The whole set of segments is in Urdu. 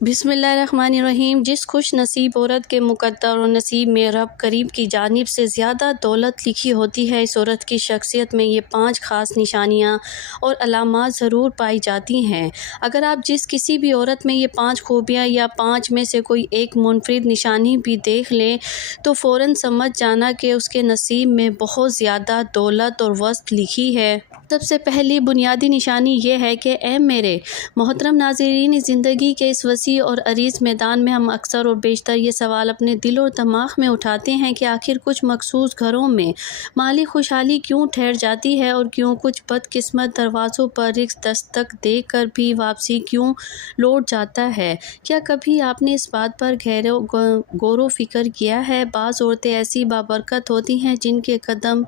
بسم اللہ الرحمن الرحیم۔ جس خوش نصیب عورت کے مقدر اور نصیب میں رب کریم کی جانب سے زیادہ دولت لکھی ہوتی ہے، اس عورت کی شخصیت میں یہ 5 خاص نشانیاں اور علامات ضرور پائی جاتی ہیں۔ اگر آپ کسی بھی عورت میں یہ 5 خوبیاں یا 5 میں سے کوئی ایک منفرد نشانی بھی دیکھ لیں تو فوراً سمجھ جانا کہ اس کے نصیب میں بہت زیادہ دولت اور وسعت لکھی ہے۔ سب سے پہلی بنیادی نشانی یہ ہے کہ اے میرے محترم ناظرین، زندگی کے اس وسیع اور عریض میدان میں ہم اکثر اور بیشتر یہ سوال اپنے دل اور دماغ میں اٹھاتے ہیں کہ آخر کچھ مخصوص گھروں میں مالی خوشحالی کیوں ٹھہر جاتی ہے اور کیوں کچھ بدقسمت دروازوں پر رزق دستک دے کر بھی واپسی کیوں لوٹ جاتا ہے۔ کیا کبھی آپ نے اس بات پر غور و فکر کیا ہے؟ بعض عورتیں ایسی بابرکت ہوتی ہیں جن کے قدم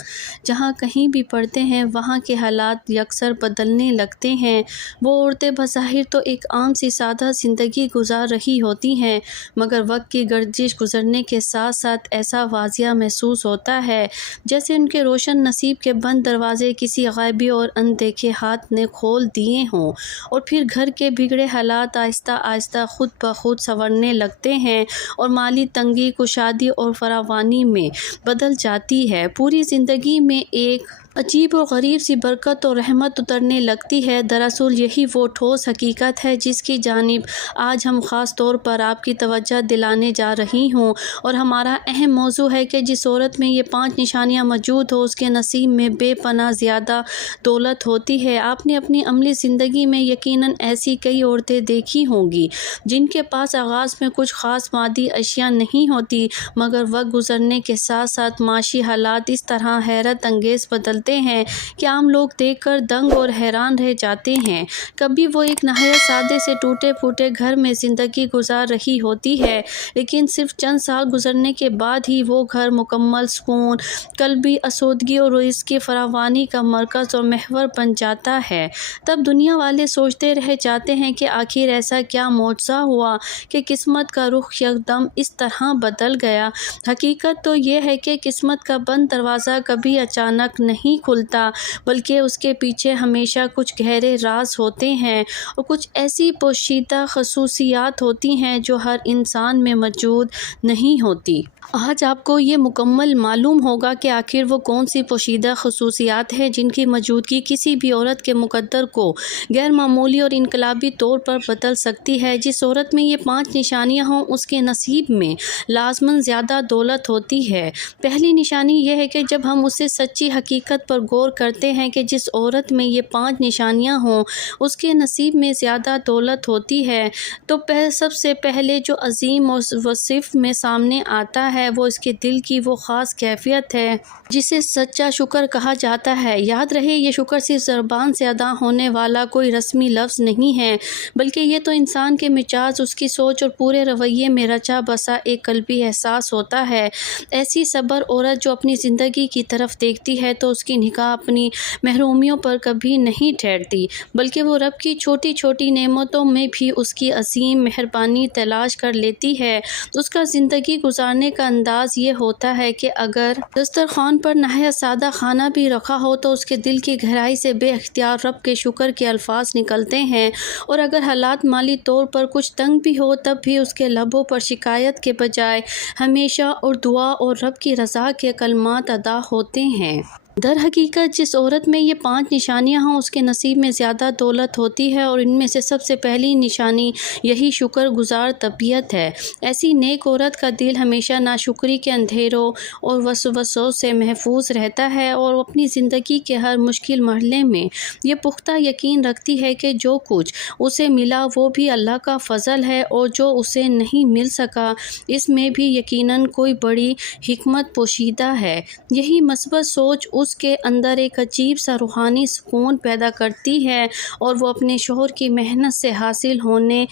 جہاں کہیں بھی پڑتے ہیں وہاں کے حالات یکسر بدلنے لگتے ہیں۔ وہ عورتیں بظاہر تو ایک عام سی سادہ زندگی گزار رہی ہوتی ہیں، مگر وقت کی گردش گزرنے کے ساتھ ساتھ ایسا واضح محسوس ہوتا ہے جیسے ان کے روشن نصیب کے بند دروازے کسی غائبی اور اندیکھے ہاتھ نے کھول دیے ہوں، اور پھر گھر کے بگڑے حالات آہستہ آہستہ خود بخود سنورنے لگتے ہیں اور مالی تنگی کشادی اور فراوانی میں بدل جاتی ہے۔ پوری زندگی میں ایک عجیب اور غریب سی برکت اور رحمت اترنے لگتی ہے۔ دراصل یہی وہ ٹھوس حقیقت ہے جس کی جانب آج ہم خاص طور پر آپ کی توجہ دلانے جا رہی ہوں، اور ہمارا اہم موضوع ہے کہ جس عورت میں یہ 5 نشانیاں موجود ہوں اس کے نصیب میں بے پناہ زیادہ دولت ہوتی ہے۔ آپ نے اپنی عملی زندگی میں یقیناً ایسی کئی عورتیں دیکھی ہوں گی جن کے پاس آغاز میں کچھ خاص مادی اشیاء نہیں ہوتی، مگر وقت گزرنے کے ساتھ ساتھ معاشی حالات اس طرح حیرت انگیز بدلتے ہیں کہ عام لوگ دیکھ کر دنگ اور حیران رہ جاتے ہیں۔ کبھی وہ ایک نہایت سادے سے ٹوٹے پھوٹے گھر میں زندگی گزار رہی ہوتی ہے، لیکن صرف چند سال گزرنے کے بعد ہی وہ گھر مکمل سکون، قلبی آسودگی اور رزق کی فراوانی کا مرکز اور محور بن جاتا ہے۔ تب دنیا والے سوچتے رہ جاتے ہیں کہ آخر ایسا کیا معجزہ ہوا کہ قسمت کا رخ یکدم اس طرح بدل گیا۔ حقیقت تو یہ ہے کہ قسمت کا بند دروازہ کبھی اچانک نہیں کھلتا، بلکہ اس کے پیچھے ہمیشہ کچھ گہرے راز ہوتے ہیں اور کچھ ایسی پوشیدہ خصوصیات ہوتی ہیں جو ہر انسان میں موجود نہیں ہوتی۔ آج آپ کو یہ مکمل معلوم ہوگا کہ آخر وہ کون سی پوشیدہ خصوصیات ہیں جن کی موجودگی کسی بھی عورت کے مقدر کو غیر معمولی اور انقلابی طور پر بدل سکتی ہے۔ جس عورت میں یہ 5 نشانیاں ہوں اس کے نصیب میں لازماً زیادہ دولت ہوتی ہے۔ پہلی نشانی یہ ہے کہ جب ہم اسے سچی حقیقت پر غور کرتے ہیں کہ جس عورت میں یہ 5 نشانیاں ہوں اس کے نصیب میں زیادہ دولت ہوتی ہے، تو سب سے پہلے جو عظیم اور وصف میں سامنے آتا ہے وہ اس کے دل کی وہ خاص کیفیت ہے جسے سچا شکر کہا جاتا ہے۔ یاد رہے، یہ شکر صرف زبان سے ادا ہونے والا کوئی رسمی لفظ نہیں ہے، بلکہ یہ تو انسان کے مزاج، اس کی سوچ اور پورے رویے میں رچا بسا ایک قلبی احساس ہوتا ہے۔ ایسی صبر عورت جو اپنی زندگی کی طرف دیکھتی ہے تو اس کی نگاہ اپنی محرومیوں پر کبھی نہیں ٹھہرتی، بلکہ وہ رب کی چھوٹی چھوٹی نعمتوں میں بھی اس کی عظیم مہربانی تلاش کر لیتی ہے۔ اس کا زندگی گزارنے کا انداز یہ ہوتا ہے کہ اگر دسترخوان پر نہایت سادہ کھانا بھی رکھا ہو تو اس کے دل کی گہرائی سے بے اختیار رب کے شکر کے الفاظ نکلتے ہیں، اور اگر حالات مالی طور پر کچھ تنگ بھی ہو تب بھی اس کے لبوں پر شکایت کے بجائے ہمیشہ اور دعا اور رب کی رضا کے کلمات ادا ہوتے ہیں۔ در حقیقت جس عورت میں یہ 5 نشانیاں ہوں اس کے نصیب میں زیادہ دولت ہوتی ہے، اور ان میں سے سب سے پہلی نشانی یہی شکر گزار طبیعت ہے۔ ایسی نیک عورت کا دل ہمیشہ ناشکری کے اندھیروں اور وسوسوں سے محفوظ رہتا ہے، اور وہ اپنی زندگی کے ہر مشکل مرحلے میں یہ پختہ یقین رکھتی ہے کہ جو کچھ اسے ملا وہ بھی اللہ کا فضل ہے، اور جو اسے نہیں مل سکا اس میں بھی یقیناً کوئی بڑی حکمت پوشیدہ ہے۔ یہی مثبت سوچ اس کے اندر ایک عجیب سا روحانی سکون پیدا کرتی ہے، اور وہ اپنے شوہر کی محنت سے حاصل ہونے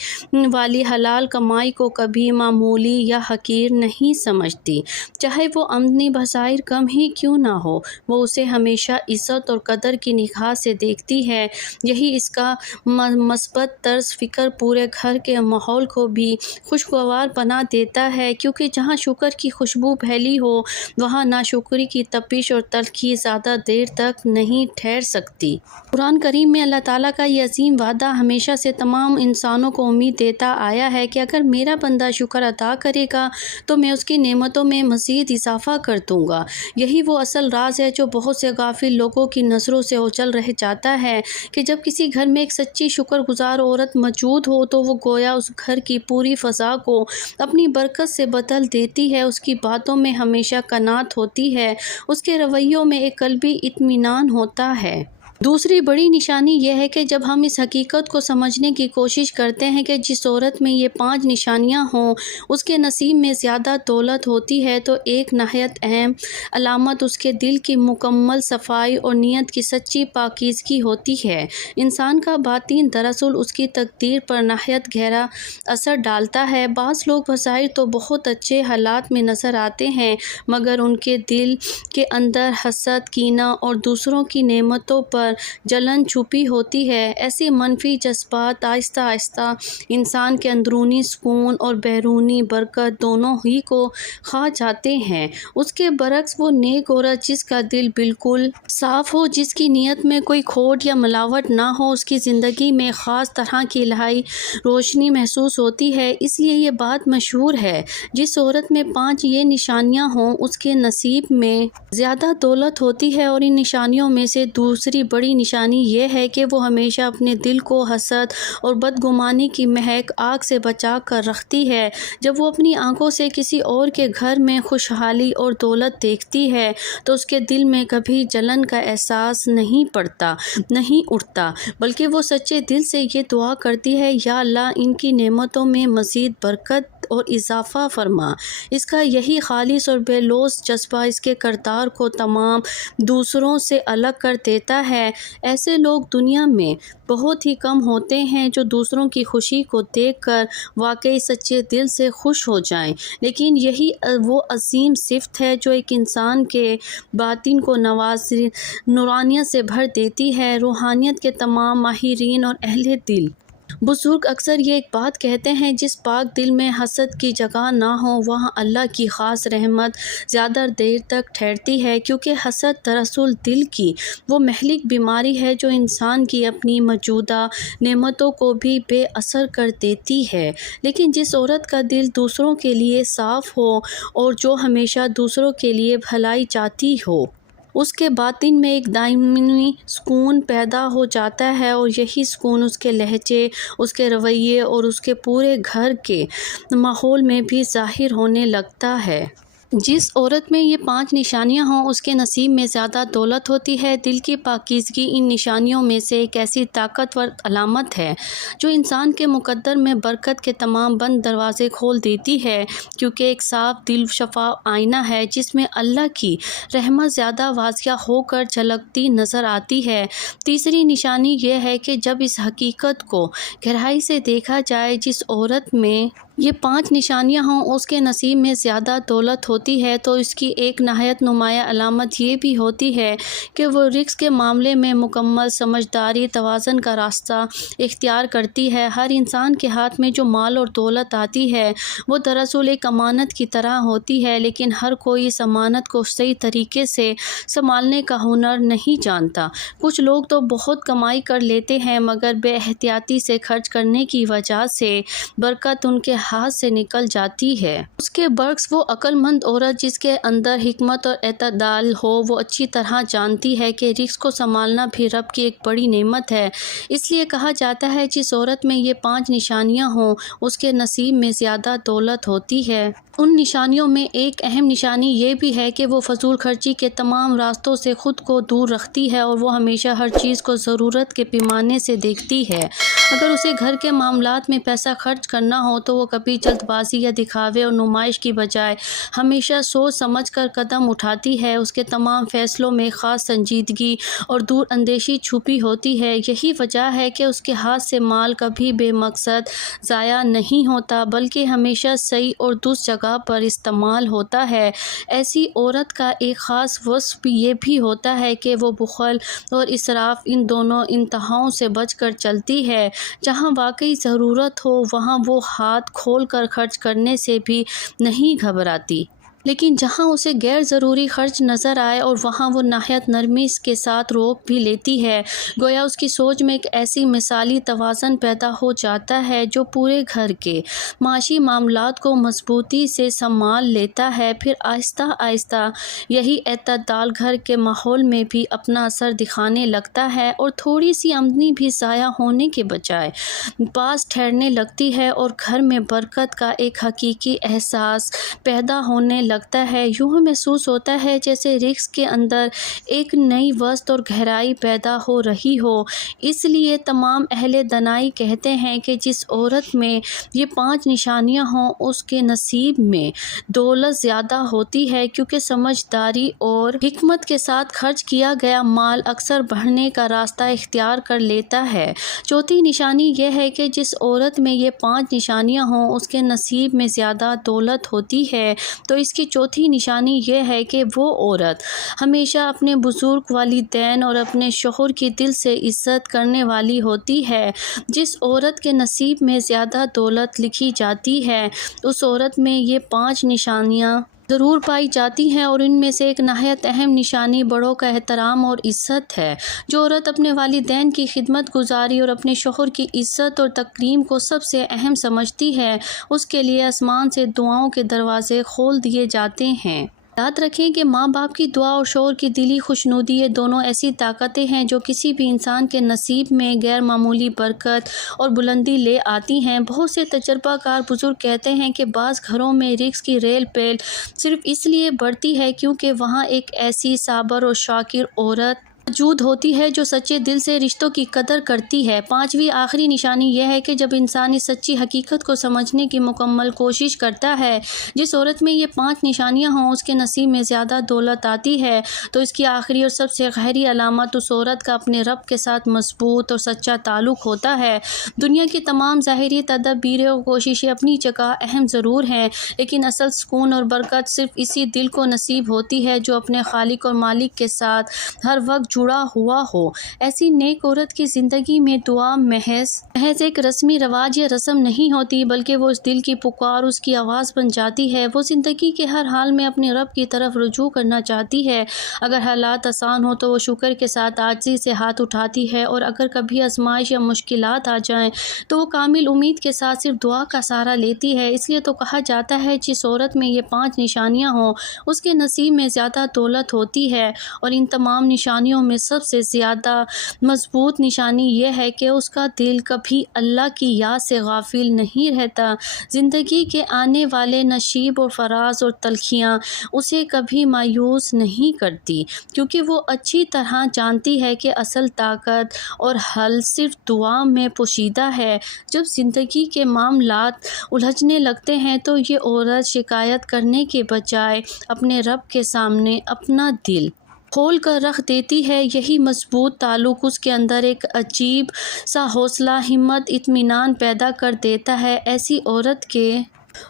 والی حلال کمائی کو کبھی معمولی یا حقیر نہیں سمجھتی، چاہے وہ آمدنی بظاہر کم ہی کیوں نہ ہو۔ وہ اسے ہمیشہ عزت اور قدر کی نگاہ سے دیکھتی ہے۔ یہی اس کا مثبت طرز فکر پورے گھر کے ماحول کو بھی خوشگوار بنا دیتا ہے، کیونکہ جہاں شکر کی خوشبو پھیلی ہو وہاں ناشکری کی تپش اور تلخی زیادہ دیر تک نہیں ٹھہر سکتی۔ قرآن کریم میں اللہ تعالیٰ کا یہ عظیم وعدہ ہمیشہ سے تمام انسانوں کو امید دیتا آیا ہے کہ اگر میرا بندہ شکر ادا کرے گا تو میں اس کی نعمتوں میں مزید اضافہ کر دوں گا۔ یہی وہ اصل راز ہے جو بہت سے غافل لوگوں کی نظروں سے اوجھل رہ جاتا ہے کہ جب کسی گھر میں ایک سچی شکر گزار عورت موجود ہو تو وہ گویا اس گھر کی پوری فضا کو اپنی برکت سے بدل دیتی ہے، اس کی باتوں میں ہمیشہ قناعت ہوتی ہے، اس کے رویوں میں ایک قلبی اطمینان ہوتا ہے۔ دوسری بڑی نشانی یہ ہے کہ جب ہم اس حقیقت کو سمجھنے کی کوشش کرتے ہیں کہ جس عورت میں یہ 5 نشانیاں ہوں اس کے نصیب میں زیادہ دولت ہوتی ہے، تو ایک نہایت اہم علامت اس کے دل کی مکمل صفائی اور نیت کی سچی پاکیزگی ہوتی ہے۔ انسان کا باطن دراصل اس کی تقدیر پر نہایت گہرا اثر ڈالتا ہے۔ بعض لوگ بظاہر تو بہت اچھے حالات میں نظر آتے ہیں مگر ان کے دل کے اندر حسد، کینہ اور دوسروں کی نعمتوں پر جلن چھپی ہوتی ہے۔ ایسے منفی جذبات آہستہ آہستہ انسان کے اندرونی سکون اور بیرونی برکت دونوں ہی کو کھا جاتے ہیں۔ اس کے برعکس وہ نیک عورت جس کا دل بالکل صاف ہو، جس کی نیت میں کوئی کھوٹ یا ملاوٹ نہ ہو، اس کی زندگی میں خاص طرح کی الہی روشنی محسوس ہوتی ہے۔ اس لیے یہ بات مشہور ہے، جس عورت میں 5 یہ نشانیاں ہوں اس کے نصیب میں زیادہ دولت ہوتی ہے۔ اور ان نشانیوں میں سے دوسری بڑی نشانی یہ ہے کہ وہ ہمیشہ اپنے دل کو حسد اور بدگمانی کی مہک آگ سے بچا کر رکھتی ہے۔ جب وہ اپنی آنکھوں سے کسی اور کے گھر میں خوشحالی اور دولت دیکھتی ہے تو اس کے دل میں کبھی جلن کا احساس نہیں اٹھتا، بلکہ وہ سچے دل سے یہ دعا کرتی ہے، یا اللہ ان کی نعمتوں میں مزید برکت اور اضافہ فرما۔ اس کا یہی خالص اور بے لوث جذبہ اس کے کردار کو تمام دوسروں سے الگ کر دیتا ہے۔ ایسے لوگ دنیا میں بہت ہی کم ہوتے ہیں جو دوسروں کی خوشی کو دیکھ کر واقعی سچے دل سے خوش ہو جائیں، لیکن یہی وہ عظیم صفت ہے جو ایک انسان کے باطن کو نورانیت سے بھر دیتی ہے۔ روحانیت کے تمام ماہرین اور اہل دل بزرگ اکثر یہ ایک بات کہتے ہیں، جس پاک دل میں حسد کی جگہ نہ ہو وہاں اللہ کی خاص رحمت زیادہ دیر تک ٹھہرتی ہے، کیونکہ حسد دراصل دل کی وہ مہلک بیماری ہے جو انسان کی اپنی موجودہ نعمتوں کو بھی بے اثر کر دیتی ہے۔ لیکن جس عورت کا دل دوسروں کے لیے صاف ہو اور جو ہمیشہ دوسروں کے لیے بھلائی چاہتی ہو، اس کے باطن میں ایک دائمی سکون پیدا ہو جاتا ہے، اور یہی سکون اس کے لہجے، اس کے رویے اور اس کے پورے گھر کے ماحول میں بھی ظاہر ہونے لگتا ہے۔ جس عورت میں یہ 5 نشانیاں ہوں اس کے نصیب میں زیادہ دولت ہوتی ہے۔ دل کی پاکیزگی ان نشانیوں میں سے ایک ایسی طاقتور علامت ہے جو انسان کے مقدر میں برکت کے تمام بند دروازے کھول دیتی ہے، کیونکہ ایک صاف دل شفاف آئینہ ہے جس میں اللہ کی رحمت زیادہ واضح ہو کر جھلکتی نظر آتی ہے۔ تیسری نشانی یہ ہے کہ جب اس حقیقت کو گہرائی سے دیکھا جائے، جس عورت میں یہ 5 نشانیاں ہوں اس کے نصیب میں زیادہ دولت ہوتی ہے، تو اس کی ایک نہایت نمایاں علامت یہ بھی ہوتی ہے کہ وہ رزق کے معاملے میں مکمل سمجھداری، توازن کا راستہ اختیار کرتی ہے۔ ہر انسان کے ہاتھ میں جو مال اور دولت آتی ہے وہ دراصل ایک امانت کی طرح ہوتی ہے، لیکن ہر کوئی اس امانت کو صحیح طریقے سے سنبھالنے کا ہنر نہیں جانتا۔ کچھ لوگ تو بہت کمائی کر لیتے ہیں مگر بے احتیاطی سے خرچ کرنے کی وجہ سے برکت ان کے ہاتھ سے نکل جاتی ہے۔ اس کے برعکس وہ عقل مند عورت جس کے اندر حکمت اور اعتدال ہو، وہ اچھی طرح جانتی ہے کہ رزق کو سنبھالنا بھی رب کی ایک بڑی نعمت ہے۔ اس لیے کہا جاتا ہے جس عورت میں یہ 5 نشانیاں ہوں اس کے نصیب میں زیادہ دولت ہوتی ہے۔ ان نشانیوں میں ایک اہم نشانی یہ بھی ہے کہ وہ فضول خرچی کے تمام راستوں سے خود کو دور رکھتی ہے، اور وہ ہمیشہ ہر چیز کو ضرورت کے پیمانے سے دیکھتی ہے۔ اگر اسے گھر کے معاملات میں پیسہ خرچ کرنا ہو تو وہ کبھی جلد بازی یا دکھاوے اور نمائش کی بجائے ہمیشہ سوچ سمجھ کر قدم اٹھاتی ہے۔ اس کے تمام فیصلوں میں خاص سنجیدگی اور دور اندیشی چھپی ہوتی ہے۔ یہی وجہ ہے کہ اس کے ہاتھ سے مال کبھی بے مقصد ضائع نہیں ہوتا بلکہ ہمیشہ صحیح اور درست جگہ پر استعمال ہوتا ہے۔ ایسی عورت کا ایک خاص وصف یہ بھی ہوتا ہے کہ وہ بخل اور اسراف ان دونوں انتہاؤں سے بچ کر چلتی ہے۔ جہاں واقعی ضرورت ہو وہاں وہ ہاتھ کھول کر خرچ کرنے سے بھی نہیں گھبراتی۔ لیکن جہاں اسے غیر ضروری خرچ نظر آئے اور وہاں وہ نہایت نرمی کے ساتھ روک بھی لیتی ہے، گویا اس کی سوچ میں ایک ایسی مثالی توازن پیدا ہو جاتا ہے جو پورے گھر کے معاشی معاملات کو مضبوطی سے سنبھال لیتا ہے۔ پھر آہستہ آہستہ یہی اعتدال گھر کے ماحول میں بھی اپنا اثر دکھانے لگتا ہے اور تھوڑی سی آمدنی بھی ضائع ہونے کے بجائے پاس ٹھہرنے لگتی ہے اور گھر میں برکت کا ایک حقیقی احساس پیدا ہونے لگتا ہے۔ یوں محسوس ہوتا ہے جیسے رزق کے اندر ایک نئی وسعت اور گہرائی پیدا ہو رہی ہو۔ اس لیے تمام اہل دانائی کہتے ہیں کہ جس عورت میں یہ 5 نشانیاں ہوں اس کے نصیب میں دولت زیادہ ہوتی ہے، کیونکہ سمجھداری اور حکمت کے ساتھ خرچ کیا گیا مال اکثر بڑھنے کا راستہ اختیار کر لیتا ہے۔ چوتھی نشانی یہ ہے کہ جس عورت میں یہ 5 نشانیاں ہوں اس کے نصیب میں زیادہ دولت ہوتی ہے۔ تو اس کی چوتھی نشانی یہ ہے کہ وہ عورت ہمیشہ اپنے بزرگ والدین اور اپنے شوہر کی دل سے عزت کرنے والی ہوتی ہے۔ جس عورت کے نصیب میں زیادہ دولت لکھی جاتی ہے اس عورت میں یہ 5 نشانیاں ضرور پائی جاتی ہیں، اور ان میں سے ایک نہایت اہم نشانی بڑوں کا احترام اور عزت ہے۔ جو عورت اپنے والدین کی خدمت گزاری اور اپنے شوہر کی عزت اور تکریم کو سب سے اہم سمجھتی ہے، اس کے لیے آسمان سے دعاؤں کے دروازے کھول دیے جاتے ہیں۔ یاد رکھیں کہ ماں باپ کی دعا اور شوہر کی دلی خوشنودی یہ دونوں ایسی طاقتیں ہیں جو کسی بھی انسان کے نصیب میں غیر معمولی برکت اور بلندی لے آتی ہیں۔ بہت سے تجربہ کار بزرگ کہتے ہیں کہ بعض گھروں میں رزق کی ریل پیل صرف اس لیے بڑھتی ہے کیونکہ وہاں ایک ایسی صابر اور شاکر عورت موجود ہوتی ہے جو سچے دل سے رشتوں کی قدر کرتی ہے۔ 5ویں آخری نشانی یہ ہے کہ جب انسان اس سچی حقیقت کو سمجھنے کی مکمل کوشش کرتا ہے، جس عورت میں یہ 5 نشانیاں ہوں اس کے نصیب میں زیادہ دولت آتی ہے، تو اس کی آخری اور سب سے گہری علامت اس عورت کا اپنے رب کے ساتھ مضبوط اور سچا تعلق ہوتا ہے۔ دنیا کی تمام ظاہری تدابیر اور کوششیں اپنی جگہ اہم ضرور ہیں، لیکن اصل سکون اور برکت صرف اسی دل کو نصیب ہوتی ہے جو اپنے خالق اور مالک کے ساتھ ہر وقت جڑا ہوا ہو۔ ایسی نیک عورت کی زندگی میں دعا محض ایک رسمی رواج یا رسم نہیں ہوتی، بلکہ وہ اس دل کی پکار، اس کی آواز بن جاتی ہے۔ وہ زندگی کے ہر حال میں اپنے رب کی طرف رجوع کرنا چاہتی ہے۔ اگر حالات آسان ہو تو وہ شکر کے ساتھ عاجزی سے ہاتھ اٹھاتی ہے، اور اگر کبھی آزمائش یا مشکلات آ جائیں تو وہ کامل امید کے ساتھ صرف دعا کا سہارا لیتی ہے۔ اس لیے تو کہا جاتا ہے جس عورت میں یہ 5 نشانیاں ہوں اس کے نصیب میں زیادہ دولت ہوتی ہے، اور ان تمام نشانیوں میں سب سے زیادہ مضبوط نشانی یہ ہے کہ اس کا دل کبھی اللہ کی یاد سے غافل نہیں رہتا۔ زندگی کے آنے والے نشیب اور فراز اور تلخیاں اسے کبھی مایوس نہیں کرتی، کیونکہ وہ اچھی طرح جانتی ہے کہ اصل طاقت اور حل صرف دعا میں پوشیدہ ہے۔ جب زندگی کے معاملات الجھنے لگتے ہیں تو یہ عورت شکایت کرنے کے بجائے اپنے رب کے سامنے اپنا دل کھول کر رکھ دیتی ہے۔ یہی مضبوط تعلق اس کے اندر ایک عجیب سا حوصلہ، ہمت، اطمینان پیدا کر دیتا ہے۔ ایسی عورت کے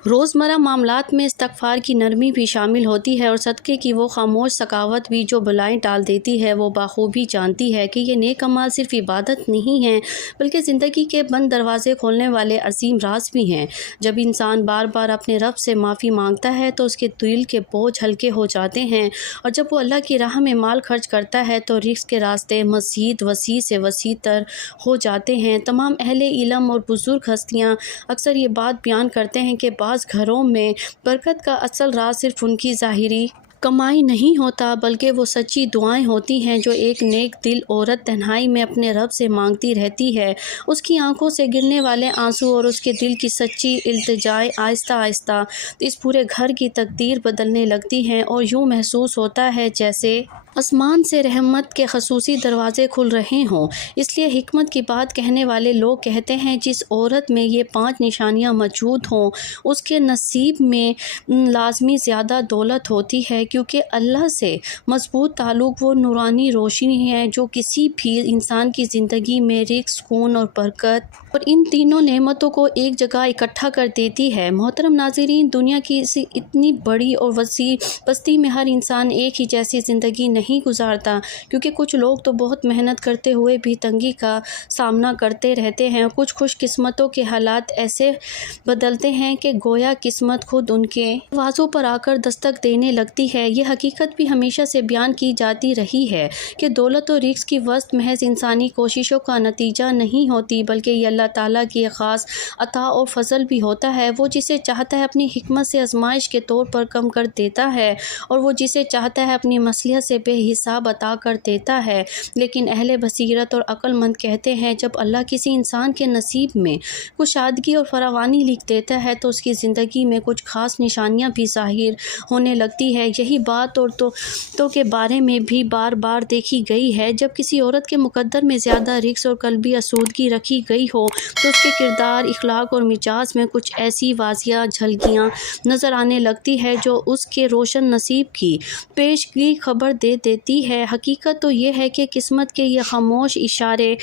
روزمرہ معاملات میں استغفار کی نرمی بھی شامل ہوتی ہے، اور صدقے کی وہ خاموش سخاوت بھی جو بلائیں ٹال دیتی ہے۔ وہ بخوبی جانتی ہے کہ یہ نیک اعمال صرف عبادت نہیں ہیں بلکہ زندگی کے بند دروازے کھولنے والے عظیم راز بھی ہیں۔ جب انسان بار بار اپنے رب سے معافی مانگتا ہے تو اس کے دل کے بوجھ ہلکے ہو جاتے ہیں، اور جب وہ اللہ کی راہ میں مال خرچ کرتا ہے تو رزق کے راستے مزید وسیع سے وسیع تر ہو جاتے ہیں۔ تمام اہل علم اور بزرگ ہستیاں اکثر یہ بات بیان کرتے ہیں کہ بعض گھروں میں برکت کا اصل راز صرف ان کی ظاہری کمائی نہیں ہوتا، بلکہ وہ سچی دعائیں ہوتی ہیں جو ایک نیک دل عورت تنہائی میں اپنے رب سے مانگتی رہتی ہے۔ اس کی آنکھوں سے گرنے والے آنسو اور اس کے دل کی سچی التجائیں آہستہ آہستہ اس پورے گھر کی تقدیر بدلنے لگتی ہیں، اور یوں محسوس ہوتا ہے جیسے آسمان سے رحمت کے خصوصی دروازے کھل رہے ہوں۔ اس لیے حکمت کی بات کہنے والے لوگ کہتے ہیں جس عورت میں یہ 5 نشانیاں موجود ہوں اس کے نصیب میں لازمی زیادہ دولت ہوتی ہے، کیونکہ اللہ سے مضبوط تعلق وہ نورانی روشنی ہے جو کسی بھی انسان کی زندگی میں رزق، سکون اور برکت اور ان تینوں نعمتوں کو ایک جگہ اکٹھا کر دیتی ہے۔ محترم ناظرین، دنیا کی اس اتنی بڑی اور وسیع بستی میں ہر انسان ایک ہی جیسی زندگی نہیں گزارتا، کیونکہ کچھ لوگ تو بہت محنت کرتے ہوئے بھی تنگی کا سامنا کرتے رہتے ہیں۔ کچھ خوش قسمتوں کے حالات ایسے بدلتے ہیں کہ گویا قسمت خود ان کے دروازوں پر آ کر دستک دینے لگتی ہے۔ یہ حقیقت بھی ہمیشہ سے بیان کی جاتی رہی ہے کہ دولت اور رزق کی وسعت محض انسانی کوششوں کا نتیجہ نہیں ہوتی، بلکہ یہ اللہ تعالیٰ کی ایک خاص عطا اور فضل بھی ہوتا ہے۔ وہ جسے چاہتا ہے اپنی حکمت سے آزمائش کے طور پر کم کر دیتا ہے، اور وہ جسے چاہتا ہے اپنی مصلحت سے بے حساب عطا کر دیتا ہے۔ لیکن اہل بصیرت اور عقل مند کہتے ہیں، جب اللہ کسی انسان کے نصیب میں کشادگی اور فراوانی لکھ دیتا ہے تو اس کی زندگی میں کچھ خاص نشانیاں بھی ظاہر ہونے لگتی ہے۔ یہی بات عورتوں کے بارے میں بھی بار بار دیکھی گئی ہے۔ جب کسی عورت کے مقدر میں زیادہ رزق اور قلبی آسودگی رکھی گئی ہو تو اس کے کردار، اخلاق اور مزاج میں کچھ ایسی واضح جھلکیاں نظر آنے لگتی ہے جو اس کے روشن نصیب کی پیشگی خبر دے دیتی ہے۔ حقیقت تو یہ ہے کہ قسمت کے یہ خاموش اشارے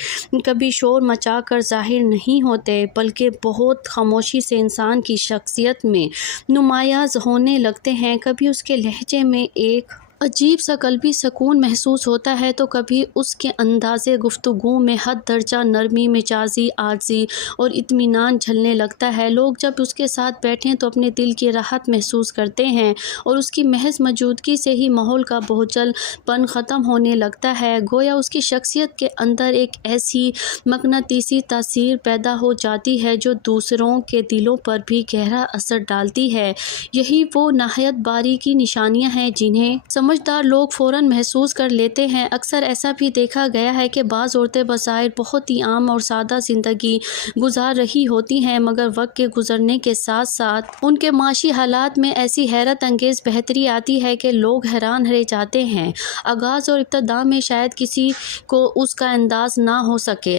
کبھی شور مچا کر ظاہر نہیں ہوتے، بلکہ بہت خاموشی سے انسان کی شخصیت میں نمایاں ہونے لگتے ہیں۔ کبھی اس کے لہجے میں ایک عجیب سا قلبی سکون محسوس ہوتا ہے تو کبھی اس کے انداز گفتگو میں حد درجہ نرمی، مزاجی عاجزی اور اطمینان جھلنے لگتا ہے۔ لوگ جب اس کے ساتھ بیٹھیں تو اپنے دل کی راحت محسوس کرتے ہیں، اور اس کی محض موجودگی سے ہی ماحول کا بوجھل پن ختم ہونے لگتا ہے۔ گویا اس کی شخصیت کے اندر ایک ایسی مقناطیسی تاثیر پیدا ہو جاتی ہے جو دوسروں کے دلوں پر بھی گہرا اثر ڈالتی ہے۔ یہی وہ نہایت باریکی نشانیاں ہیں جنہیں سمجھدار لوگ فوراً محسوس کر لیتے ہیں۔ اکثر ایسا بھی دیکھا گیا ہے کہ بعض عورتیں بظاہر بہت ہی عام اور سادہ زندگی گزار رہی ہوتی ہیں، مگر وقت کے گزرنے کے ساتھ ساتھ ان کے معاشی حالات میں ایسی حیرت انگیز بہتری آتی ہے کہ لوگ حیران رہ جاتے ہیں۔ آغاز اور ابتدا میں شاید کسی کو اس کا انداز نہ ہو سکے،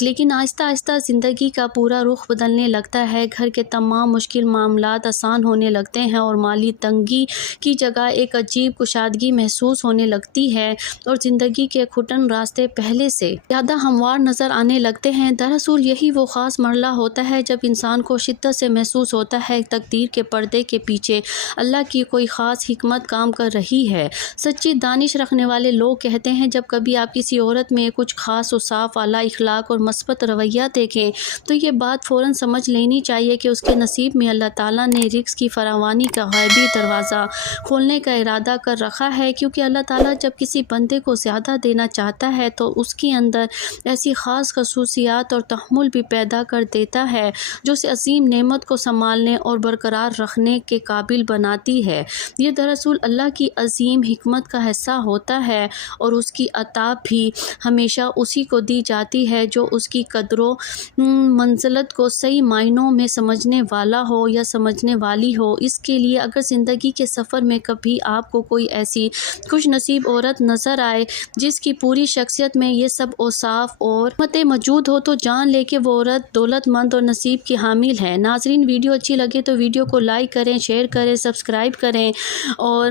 لیکن آہستہ آہستہ زندگی کا پورا رخ بدلنے لگتا ہے۔ گھر کے تمام مشکل معاملات آسان ہونے لگتے ہیں، اور مالی تنگی کی جگہ ایک عجیب کشادگی محسوس ہونے لگتی ہے، اور زندگی کے گھٹن راستے پہلے سے زیادہ ہموار نظر آنے لگتے ہیں۔ دراصل یہی وہ خاص مرحلہ ہوتا ہے جب انسان کو شدت سے محسوس ہوتا ہے تقدیر کے پردے کے پیچھے اللہ کی کوئی خاص حکمت کام کر رہی ہے۔ سچی دانش رکھنے والے لوگ کہتے ہیں، جب کبھی آپ کسی عورت میں کچھ خاص اوصاف، اعلیٰ اخلاق اور مثبت رویہ دیکھیں تو یہ بات فوراً سمجھ لینی چاہیے کہ اس کے نصیب میں اللہ تعالیٰ نے رزق کی فراوانی کا غیبی دروازہ کھولنے کا ارادہ کر رکھا ہے، کیونکہ اللہ تعالیٰ جب کسی بندے کو زیادہ دینا چاہتا ہے تو اس کے اندر ایسی خاص خصوصیات اور تحمل بھی پیدا کر دیتا ہے جو اسے عظیم نعمت کو سنبھالنے اور برقرار رکھنے کے قابل بناتی ہے۔ یہ دراصل اللہ کی عظیم حکمت کا حصہ ہوتا ہے، اور اس کی عطا بھی ہمیشہ اسی کو دی جاتی ہے جو اس کی قدر و منزلت کو صحیح معنوں میں سمجھنے والا ہو یا سمجھنے والی ہو۔ اس کے لیے اگر زندگی کے سفر میں کبھی آپ کو کوئی ایسی خوش نصیب عورت نظر آئے جس کی پوری شخصیت میں یہ سب اوصاف اور حکمتیں موجود ہو تو جان لے کہ وہ عورت دولت مند اور نصیب کی حامل ہے۔ ناظرین، ویڈیو اچھی لگے تو ویڈیو کو لائک کریں، شیئر کریں، سبسکرائب کریں، اور